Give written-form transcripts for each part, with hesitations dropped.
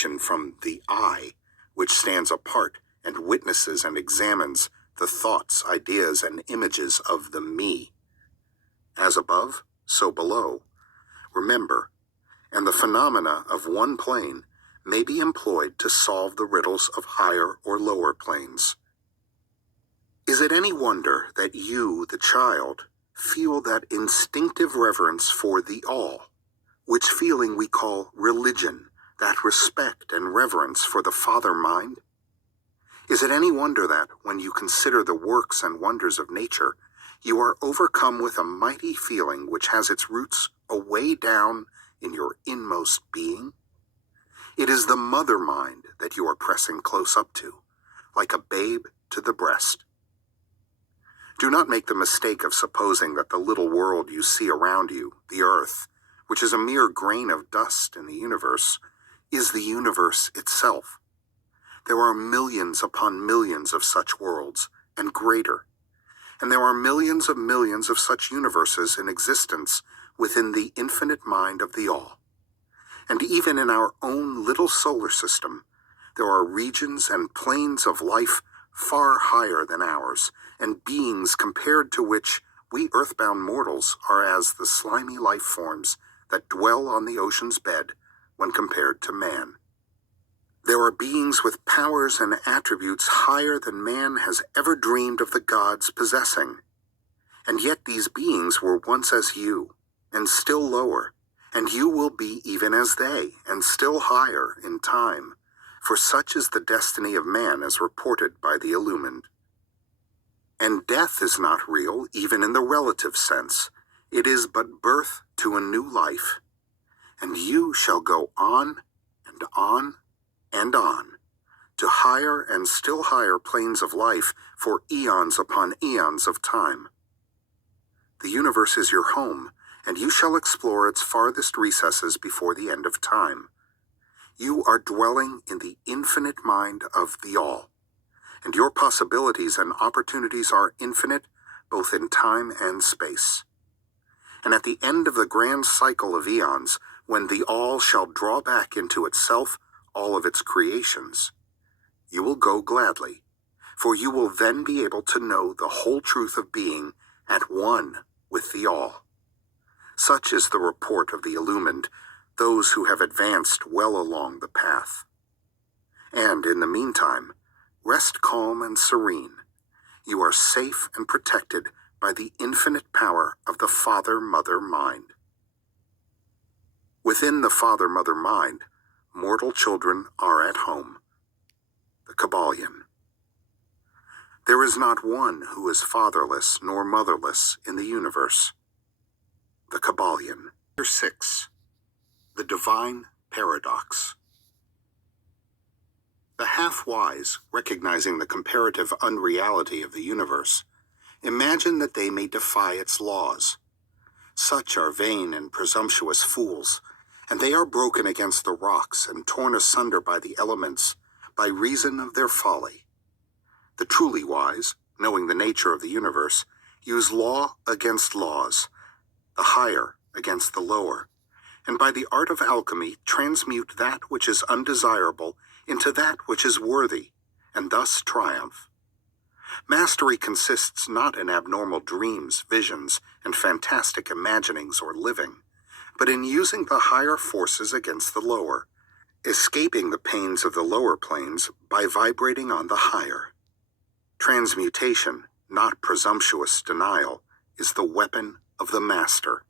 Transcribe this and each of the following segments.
separation from the I, which stands apart and witnesses and examines the thoughts, ideas, and images of the me. As above, so below. Remember, and the phenomena of one plane may be employed to solve the riddles of higher or lower planes. Is it any wonder that you, the child, feel that instinctive reverence for the all, which feeling we call religion, that respect and reverence for the Father Mind? Is it any wonder that, when you consider the works and wonders of nature, you are overcome with a mighty feeling which has its roots away down in your inmost being? It is the mother mind that you are pressing close up to, like a babe to the breast. Do not make the mistake of supposing that the little world you see around you, the earth, which is a mere grain of dust in the universe, is the universe itself. There are millions upon millions of such worlds, and greater. And there are millions of such universes in existence within the infinite mind of the all. And even in our own little solar system, there are regions and planes of life far higher than ours, and beings compared to which we earthbound mortals are as the slimy life forms that dwell on the ocean's bed when compared to man. There are beings with powers and attributes higher than man has ever dreamed of the gods possessing. And yet these beings were once as you, and still lower, and you will be even as they, and still higher in time, for such is the destiny of man as reported by the illumined. And death is not real even in the relative sense. It is but birth to a new life. And you shall go on and on and on, to higher and still higher planes of life for eons upon eons of time. The universe is your home, and you shall explore its farthest recesses before the end of time. You are dwelling in the infinite mind of the all, and your possibilities and opportunities are infinite, both in time and space. And at the end of the grand cycle of eons, when the all shall draw back into itself all of its creations, you will go gladly, for you will then be able to know the whole truth of being at one with the all. Such is the report of the illumined, those who have advanced well along the path. And in the meantime, rest calm and serene. You are safe and protected by the infinite power of the Father-Mother Mind. Within the Father-Mother Mind, mortal children are at home. The Kybalion. There is not one who is fatherless nor motherless in the universe. The Kybalion. Chapter 6. The Divine Paradox. The half-wise, recognizing the comparative unreality of the universe, imagine that they may defy its laws. Such are vain and presumptuous fools, and they are broken against the rocks and torn asunder by the elements, by reason of their folly. The truly wise, knowing the nature of the universe, use law against laws, the higher against the lower, and by the art of alchemy transmute that which is undesirable into that which is worthy, and thus triumph. Mastery consists not in abnormal dreams, visions, and fantastic imaginings or living, but in using the higher forces against the lower, escaping the pains of the lower planes by vibrating on the higher. Transmutation, not presumptuous denial, is the weapon of the master.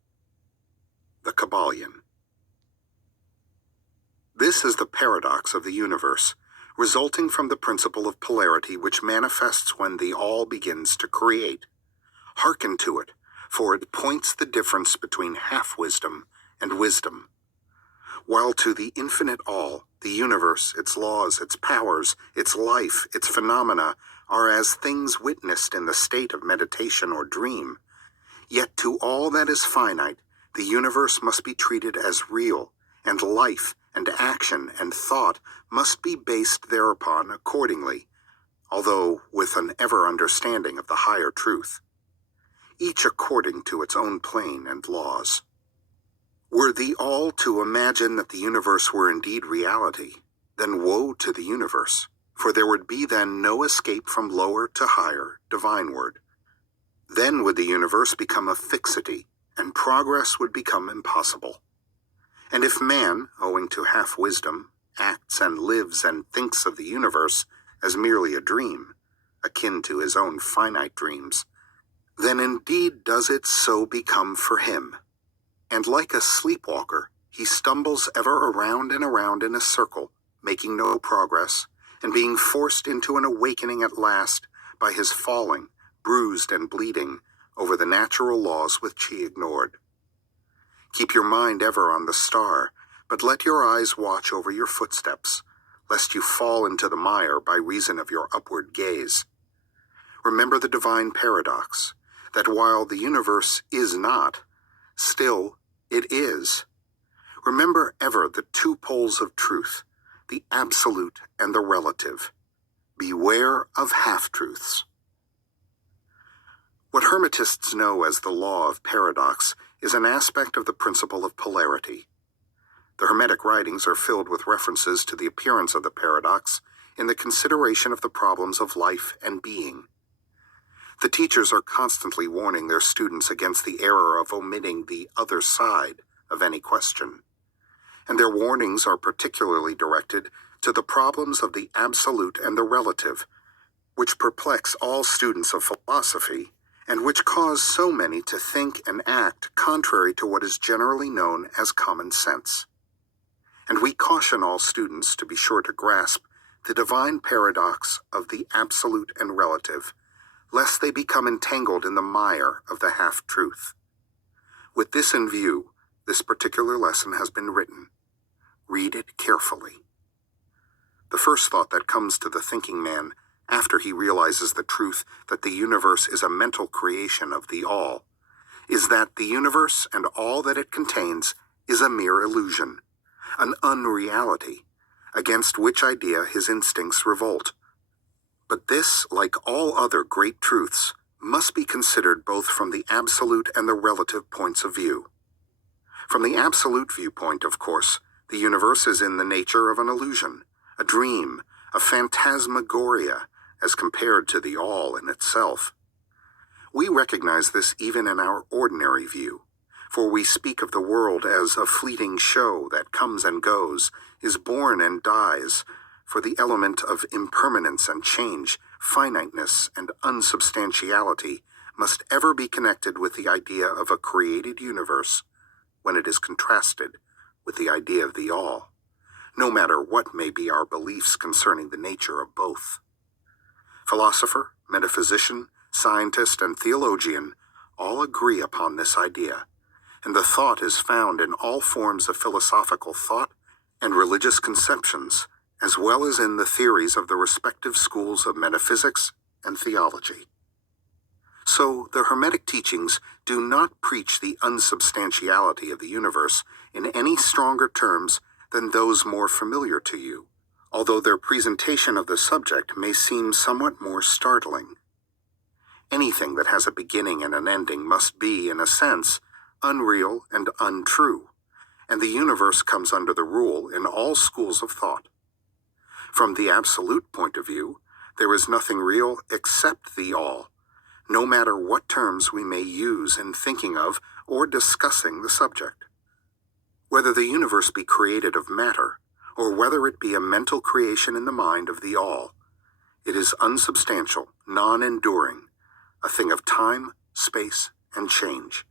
The Kybalion. This is the paradox of the universe, resulting from the principle of polarity which manifests when the all begins to create. Hearken to it, for it points the difference between half-wisdom and wisdom. While to the infinite all, the universe, its laws, its powers, its life, its phenomena, are as things witnessed in the state of meditation or dream, yet to all that is finite, the universe must be treated as real, and life and action and thought must be based thereupon accordingly, although with an ever-understanding of the higher truth, each according to its own plane and laws. Were the all to imagine that the universe were indeed reality, then woe to the universe, for there would be then no escape from lower to higher, divineward. Then would the universe become a fixity, and progress would become impossible. And if man, owing to half-wisdom, acts and lives and thinks of the universe as merely a dream, akin to his own finite dreams, then indeed does it so become for him. And like a sleepwalker, he stumbles ever around and around in a circle, making no progress, and being forced into an awakening at last by his falling, bruised and bleeding, over the natural laws which he ignored. Keep your mind ever on the star, but let your eyes watch over your footsteps, lest you fall into the mire by reason of your upward gaze. Remember the divine paradox, that while the universe is not, still it is. Remember ever the two poles of truth, the absolute and the relative. Beware of half-truths. What Hermetists know as the law of paradox is an aspect of the principle of polarity. The Hermetic writings are filled with references to the appearance of the paradox in the consideration of the problems of life and being. The teachers are constantly warning their students against the error of omitting the other side of any question. And their warnings are particularly directed to the problems of the absolute and the relative, which perplex all students of philosophy, and which cause so many to think and act contrary to what is generally known as common sense. And we caution all students to be sure to grasp the divine paradox of the absolute and relative, lest they become entangled in the mire of the half-truth. With this in view, this particular lesson has been written. Read it carefully. The first thought that comes to the thinking man after he realizes the truth that the universe is a mental creation of the all is that the universe and all that it contains is a mere illusion, an unreality, against which idea his instincts revolt. But this, like all other great truths, must be considered both from the absolute and the relative points of view. From the absolute viewpoint, of course, the universe is in the nature of an illusion, a dream, a phantasmagoria, as compared to the all in itself. We recognize this even in our ordinary view, for we speak of the world as a fleeting show that comes and goes, is born and dies, for the element of impermanence and change, finiteness and unsubstantiality must ever be connected with the idea of a created universe when it is contrasted with the idea of the all, no matter what may be our beliefs concerning the nature of both. Philosopher, metaphysician, scientist, and theologian all agree upon this idea, and the thought is found in all forms of philosophical thought and religious conceptions, as well as in the theories of the respective schools of metaphysics and theology. So, the Hermetic teachings do not preach the unsubstantiality of the universe in any stronger terms than those more familiar to you, although their presentation of the subject may seem somewhat more startling. Anything that has a beginning and an ending must be, in a sense, unreal and untrue, and the universe comes under the rule in all schools of thought. From the absolute point of view, there is nothing real except the all, no matter what terms we may use in thinking of or discussing the subject. Whether the universe be created of matter, or whether it be a mental creation in the mind of the all, it is unsubstantial, non-enduring, a thing of time, space, and change.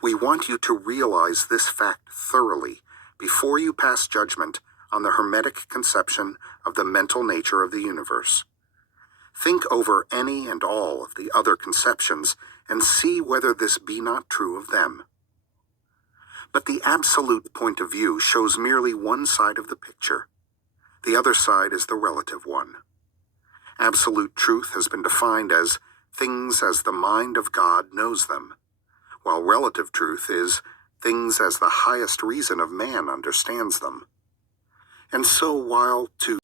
We want you to realize this fact thoroughly before you pass judgment on the Hermetic conception of the mental nature of the universe. Think over any and all of the other conceptions and see whether this be not true of them. But the absolute point of view shows merely one side of the picture. The other side is the relative one. Absolute truth has been defined as things as the mind of God knows them, while relative truth is things as the highest reason of man understands them. And so while to